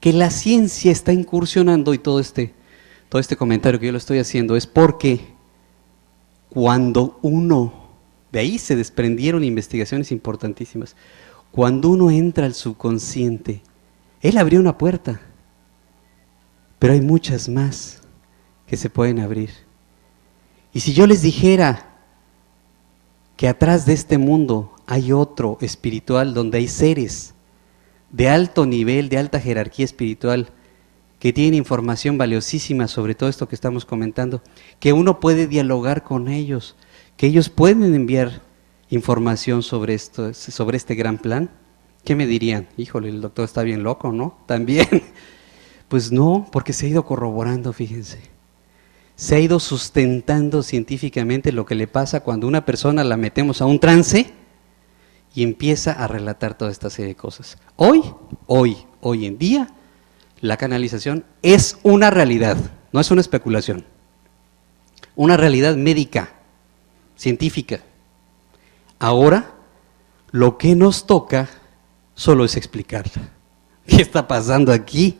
que la ciencia está incursionando, y todo este comentario que yo lo estoy haciendo es porque cuando uno, de ahí se desprendieron investigaciones importantísimas, cuando uno entra al subconsciente, él abrió una puerta, pero hay muchas más que se pueden abrir. Y si yo les dijera que atrás de este mundo hay otro espiritual, donde hay seres de alto nivel, de alta jerarquía espiritual, que tienen información valiosísima sobre todo esto que estamos comentando, que uno puede dialogar con ellos, que ellos pueden enviar información sobre esto, sobre este gran plan, ¿qué me dirían? Híjole, el doctor está bien loco, ¿no? También. Pues no, porque se ha ido corroborando, fíjense. Se ha ido sustentando científicamente lo que le pasa cuando una persona la metemos a un trance y empieza a relatar toda esta serie de cosas. Hoy en día, la canalización es una realidad, no es una especulación. Una realidad médica, científica. Ahora, lo que nos toca solo es explicarla. ¿Qué está pasando aquí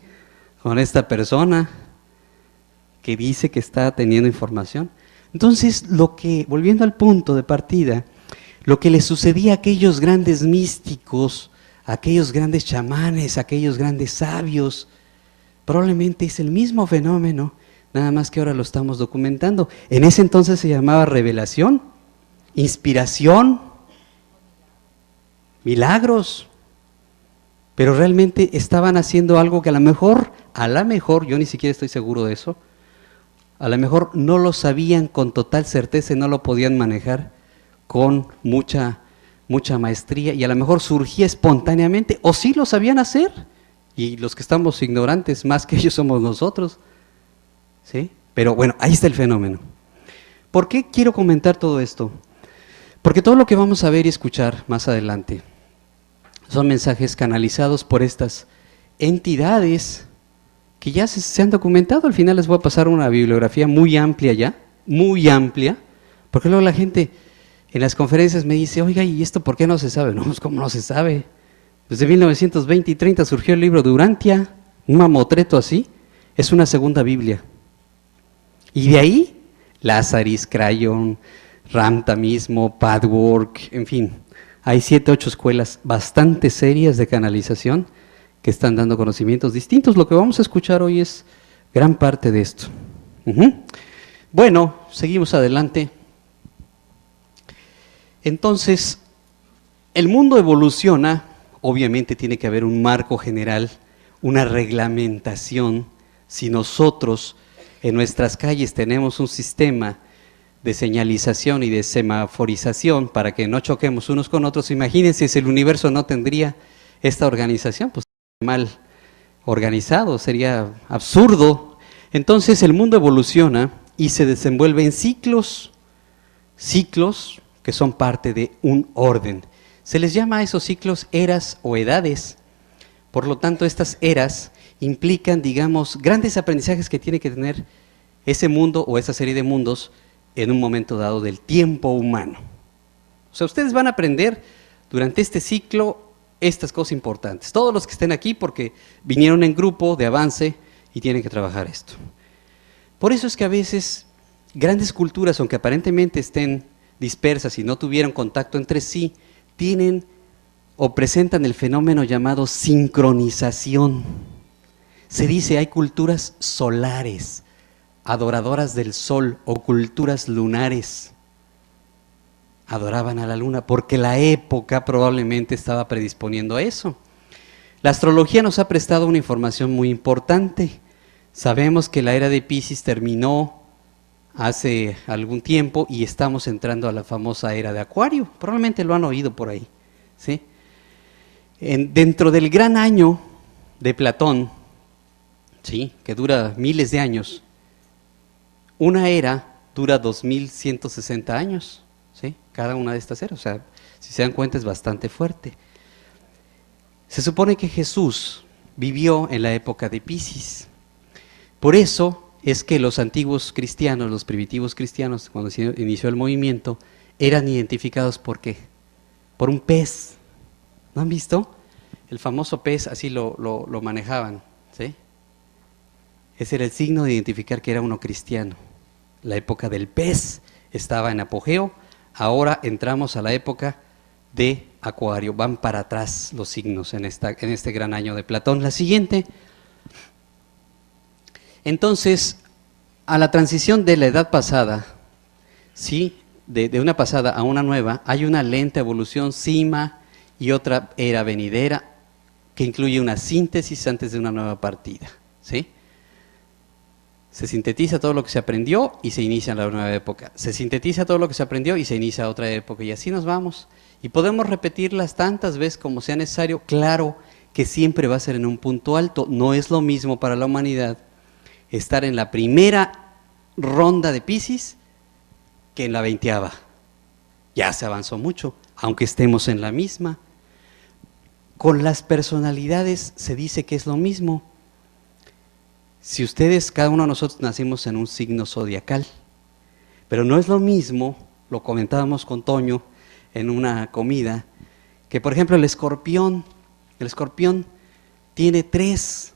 con esta persona que dice que está teniendo información? Entonces, volviendo al punto de partida, lo que le sucedía a aquellos grandes místicos, a aquellos grandes chamanes, a aquellos grandes sabios, probablemente es el mismo fenómeno, nada más que ahora lo estamos documentando. En ese entonces se llamaba revelación, inspiración, milagros, pero realmente estaban haciendo algo que a lo mejor, yo ni siquiera estoy seguro de eso, a lo mejor no lo sabían con total certeza y no lo podían manejar con mucha maestría, y a lo mejor surgía espontáneamente, o sí lo sabían hacer, y los que estamos ignorantes más que ellos somos nosotros, ¿sí? Pero bueno, ahí está el fenómeno. ¿Por qué quiero comentar todo esto? Porque todo lo que vamos a ver y escuchar más adelante son mensajes canalizados por estas entidades que ya se han documentado. Al final les voy a pasar una bibliografía muy amplia ya, muy amplia, porque luego la gente en las conferencias me dice, oiga, ¿y esto por qué no se sabe? No, pues ¿cómo no se sabe? Desde 1920 y 30 surgió el libro de Urantia, un mamotreto así, es una segunda Biblia. Y de ahí, Lazaris, Crayon, Ramta mismo, Padwork, en fin, hay 7, 8 escuelas bastante serias de canalización que están dando conocimientos distintos. Lo que vamos a escuchar hoy es gran parte de esto. Bueno, seguimos adelante. Entonces, el mundo evoluciona, obviamente tiene que haber un marco general, una reglamentación. Si nosotros en nuestras calles tenemos un sistema de señalización y de semaforización para que no choquemos unos con otros, imagínense si el universo no tendría esta organización, pues mal organizado, sería absurdo. Entonces el mundo evoluciona y se desenvuelve en ciclos que son parte de un orden. Se les llama a esos ciclos eras o edades. Por lo tanto, estas eras implican, digamos, grandes aprendizajes que tiene que tener ese mundo o esa serie de mundos en un momento dado del tiempo humano. O sea, ustedes van a aprender durante este ciclo estas cosas importantes. Todos los que estén aquí porque vinieron en grupo de avance y tienen que trabajar esto. Por eso es que a veces grandes culturas, aunque aparentemente estén dispersas y no tuvieron contacto entre sí, tienen o presentan el fenómeno llamado sincronización. Se dice, hay culturas solares, adoradoras del sol, o culturas lunares. Adoraban a la luna porque la época probablemente estaba predisponiendo a eso. La astrología nos ha prestado una información muy importante. Sabemos que la era de Piscis terminó hace algún tiempo y estamos entrando a la famosa era de Acuario. Probablemente lo han oído por ahí, ¿sí? Dentro del gran año de Platón, ¿sí?, que dura miles de años, una era dura 2160 años, ¿sí?, cada una de estas eras. O sea, si se dan cuenta es bastante fuerte. Se supone que Jesús vivió en la época de Piscis. Por eso es que los antiguos cristianos, los primitivos cristianos, cuando se inició el movimiento, eran identificados ¿por qué? Por un pez. ¿No han visto? El famoso pez, así lo manejaban. ¿sí? Ese era el signo de identificar que era uno cristiano. La época del pez estaba en apogeo, ahora entramos a la época de Acuario. Van para atrás los signos en este gran año de Platón. La siguiente. Entonces, a la transición de la edad pasada, ¿sí? De una pasada a una nueva, hay una lenta evolución, cima y otra era venidera, que incluye una síntesis antes de una nueva partida, ¿sí? Se sintetiza todo lo que se aprendió y se inicia la nueva época. Se sintetiza todo lo que se aprendió y se inicia otra época. Y así nos vamos. Y podemos repetirlas tantas veces como sea necesario. Claro que siempre va a ser en un punto alto. No es lo mismo para la humanidad estar en la primera ronda de Piscis que en la 20ª. Ya se avanzó mucho, aunque estemos en la misma. Con las personalidades se dice que es lo mismo. Si ustedes, cada uno de nosotros nacimos en un signo zodiacal, pero no es lo mismo, lo comentábamos con Toño en una comida, que por ejemplo el escorpión tiene 3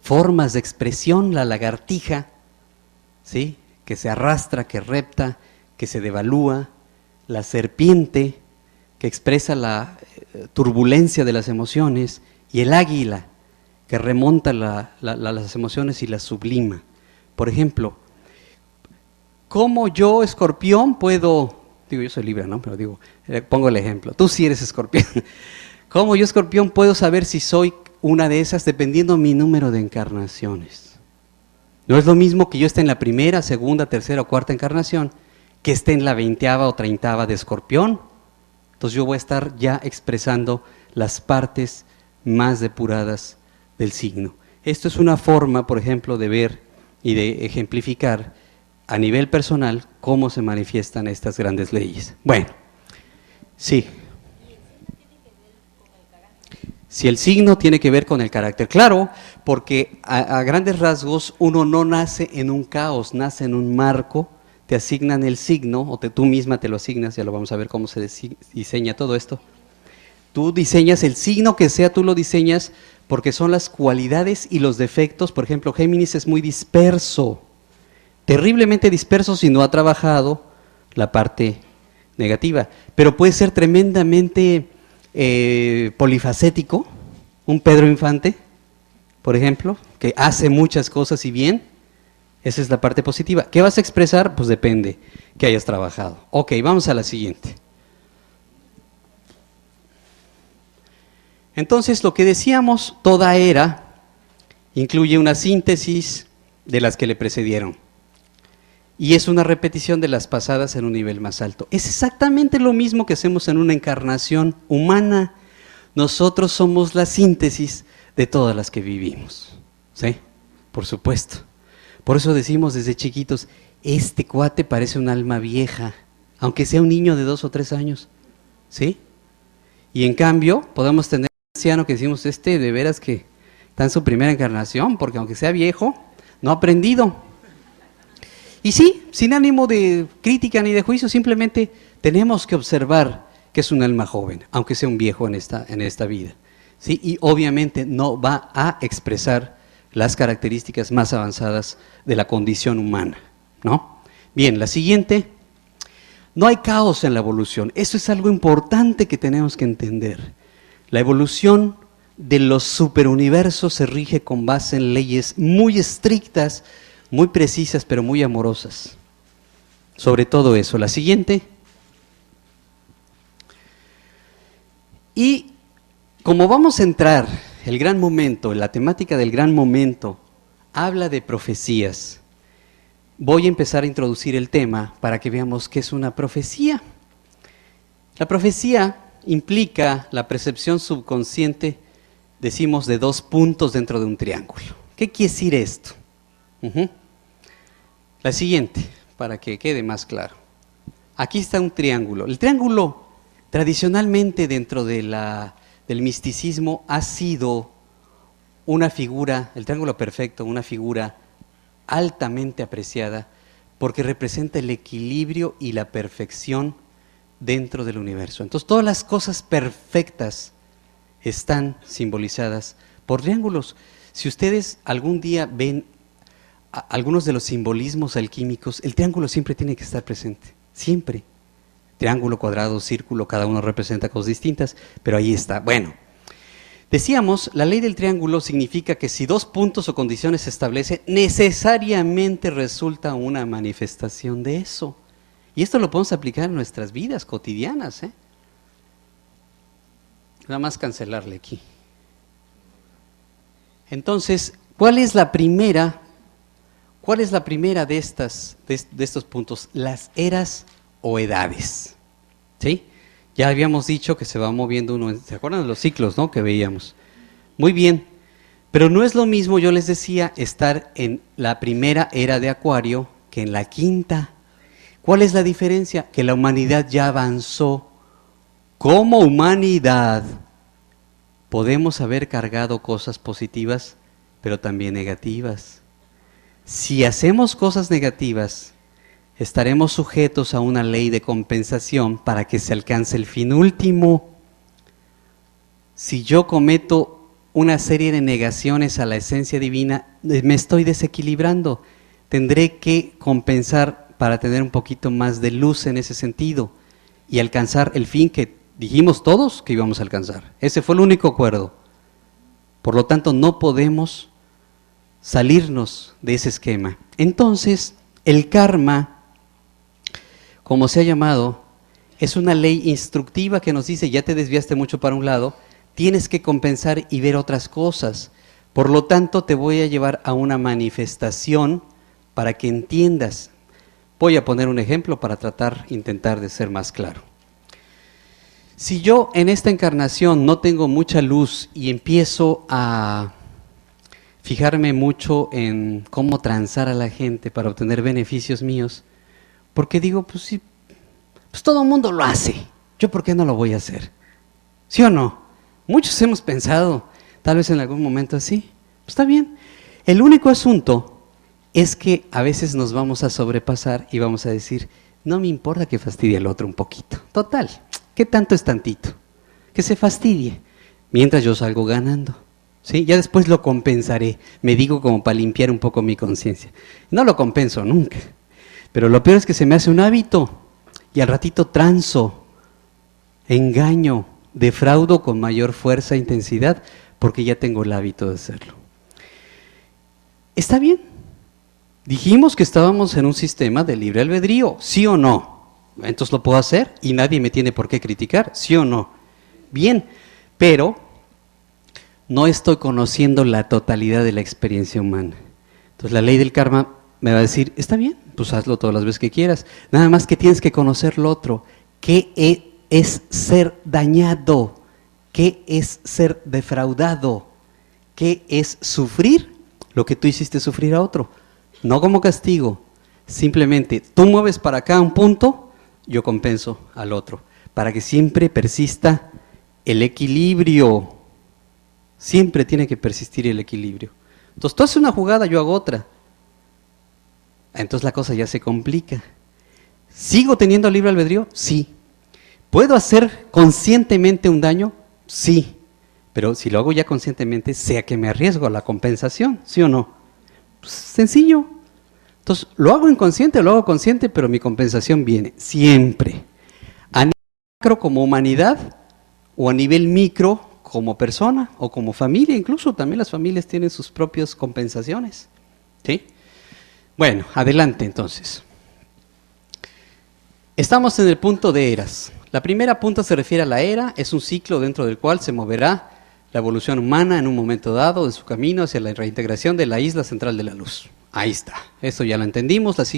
formas de expresión: la lagartija, ¿sí?, que se arrastra, que repta, que se devalúa; la serpiente, que expresa la turbulencia de las emociones; y el águila, que remonta las emociones y las sublima. Por ejemplo, ¿cómo yo, escorpión, puedo, digo, yo soy Libra, ¿no? Pero digo, pongo el ejemplo, tú sí eres escorpión. ¿Cómo yo, escorpión, puedo saber si soy una de esas dependiendo mi número de encarnaciones? No es lo mismo que yo esté en la primera, segunda, tercera o cuarta encarnación que esté en la 20ª o 30ª de escorpión. Entonces yo voy a estar ya expresando las partes más depuradas del signo. Esto es una forma, por ejemplo, de ver y de ejemplificar a nivel personal cómo se manifiestan estas grandes leyes. Bueno, sí. Si el signo tiene que ver con el carácter, claro, porque a grandes rasgos uno no nace en un caos, nace en un marco. Te asignan el signo, o tú misma te lo asignas, ya lo vamos a ver cómo se diseña todo esto. Tú diseñas el signo que sea, tú lo diseñas porque son las cualidades y los defectos. Por ejemplo, Géminis es muy disperso, terriblemente disperso si no ha trabajado la parte negativa, pero puede ser tremendamente polifacético, un Pedro Infante, por ejemplo, que hace muchas cosas y bien. Esa es la parte positiva. ¿Qué vas a expresar? Pues depende que hayas trabajado. Ok, vamos a la siguiente. Entonces, lo que decíamos, toda era incluye una síntesis de las que le precedieron. Y es una repetición de las pasadas en un nivel más alto. Es exactamente lo mismo que hacemos en una encarnación humana. Nosotros somos la síntesis de todas las que vivimos. ¿Sí? Por supuesto. Por eso decimos desde chiquitos, este cuate parece un alma vieja, aunque sea un niño de 2 o 3 años. ¿Sí? Y en cambio, podemos tener un anciano que decimos, de veras que está en su primera encarnación, porque aunque sea viejo, no ha aprendido. Y sí, sin ánimo de crítica ni de juicio, simplemente tenemos que observar que es un alma joven, aunque sea un viejo en esta vida. ¿Sí? Y obviamente no va a expresar las características más avanzadas de la condición humana, ¿no? Bien, la siguiente. No hay caos en la evolución. Eso es algo importante que tenemos que entender. La evolución de los superuniversos se rige con base en leyes muy estrictas, muy precisas, pero muy amorosas. Sobre todo eso. La siguiente. Y como vamos a entrar, el gran momento, la temática del gran momento, habla de profecías. Voy a empezar a introducir el tema para que veamos qué es una profecía. La profecía implica la percepción subconsciente, decimos, de 2 puntos dentro de un triángulo. ¿Qué quiere decir esto? La siguiente, para que quede más claro. Aquí está un triángulo. El triángulo, tradicionalmente dentro del misticismo, ha sido una figura, el triángulo perfecto, una figura altamente apreciada porque representa el equilibrio y la perfección dentro del universo. Entonces, todas las cosas perfectas están simbolizadas por triángulos. Si ustedes algún día ven algunos de los simbolismos alquímicos, el triángulo siempre tiene que estar presente, siempre. Triángulo, cuadrado, círculo, cada uno representa cosas distintas, pero ahí está. Bueno, decíamos, la ley del triángulo significa que si dos puntos o condiciones se establecen, necesariamente resulta una manifestación de eso. Y esto lo podemos aplicar en nuestras vidas cotidianas, ¿eh? Nada más cancelarle aquí. Entonces, ¿cuál es la primera de estos puntos? Las eras o edades, ¿sí? Ya habíamos dicho que se va moviendo uno, ¿se acuerdan de los ciclos, no? Que veíamos. Muy bien, pero no es lo mismo, yo les decía, estar en la primera era de Acuario que en la quinta. ¿Cuál es la diferencia? Que la humanidad ya avanzó. Como humanidad podemos haber cargado cosas positivas, pero también negativas. Si hacemos cosas negativas, estaremos sujetos a una ley de compensación para que se alcance el fin último. Si yo cometo una serie de negaciones a la esencia divina, me estoy desequilibrando. Tendré que compensar para tener un poquito más de luz en ese sentido y alcanzar el fin que dijimos todos que íbamos a alcanzar. Ese fue el único acuerdo. Por lo tanto, no podemos salirnos de ese esquema. Entonces, el karma, como se ha llamado, es una ley instructiva que nos dice, ya te desviaste mucho para un lado, tienes que compensar y ver otras cosas. Por lo tanto, te voy a llevar a una manifestación para que entiendas. Voy a poner un ejemplo para intentar de ser más claro. Si yo en esta encarnación no tengo mucha luz y empiezo a fijarme mucho en cómo transar a la gente para obtener beneficios míos, porque digo, pues sí, pues todo el mundo lo hace, ¿yo por qué no lo voy a hacer? ¿Sí o no? Muchos hemos pensado, tal vez en algún momento así, pues está bien. El único asunto es que a veces nos vamos a sobrepasar y vamos a decir, no me importa que fastidie al otro un poquito, total, ¿qué tanto es tantito? Que se fastidie, mientras yo salgo ganando. ¿Sí? Ya después lo compensaré, me digo como para limpiar un poco mi conciencia. No lo compenso nunca, pero lo peor es que se me hace un hábito y al ratito transo, engaño, defraudo con mayor fuerza e intensidad porque ya tengo el hábito de hacerlo. ¿Está bien? Dijimos que estábamos en un sistema de libre albedrío, ¿sí o no? Entonces lo puedo hacer y nadie me tiene por qué criticar, ¿sí o no? Bien, pero no estoy conociendo la totalidad de la experiencia humana. Entonces la ley del karma me va a decir, está bien, pues hazlo todas las veces que quieras. Nada más que tienes que conocer lo otro. ¿Qué es ser dañado? ¿Qué es ser defraudado? ¿Qué es sufrir lo que tú hiciste sufrir a otro? No como castigo, simplemente tú mueves para acá un punto, yo compenso al otro, para que siempre persista el equilibrio. Siempre tiene que persistir el equilibrio. Entonces tú haces una jugada, yo hago otra. Entonces la cosa ya se complica. ¿Sigo teniendo libre albedrío? Sí. ¿Puedo hacer conscientemente un daño? Sí. Pero si lo hago ya conscientemente, sea que me arriesgo a la compensación, ¿sí o no? Pues sencillo. Entonces, lo hago inconsciente, lo hago consciente, pero mi compensación viene siempre. A nivel macro como humanidad o a nivel micro como persona o como familia, incluso también las familias tienen sus propias compensaciones. ¿Sí? Bueno, adelante entonces. Estamos en el punto de eras. La primera punta se refiere a la era, es un ciclo dentro del cual se moverá la evolución humana en un momento dado de su camino hacia la reintegración de la isla central de la luz. Ahí está, eso ya lo entendimos.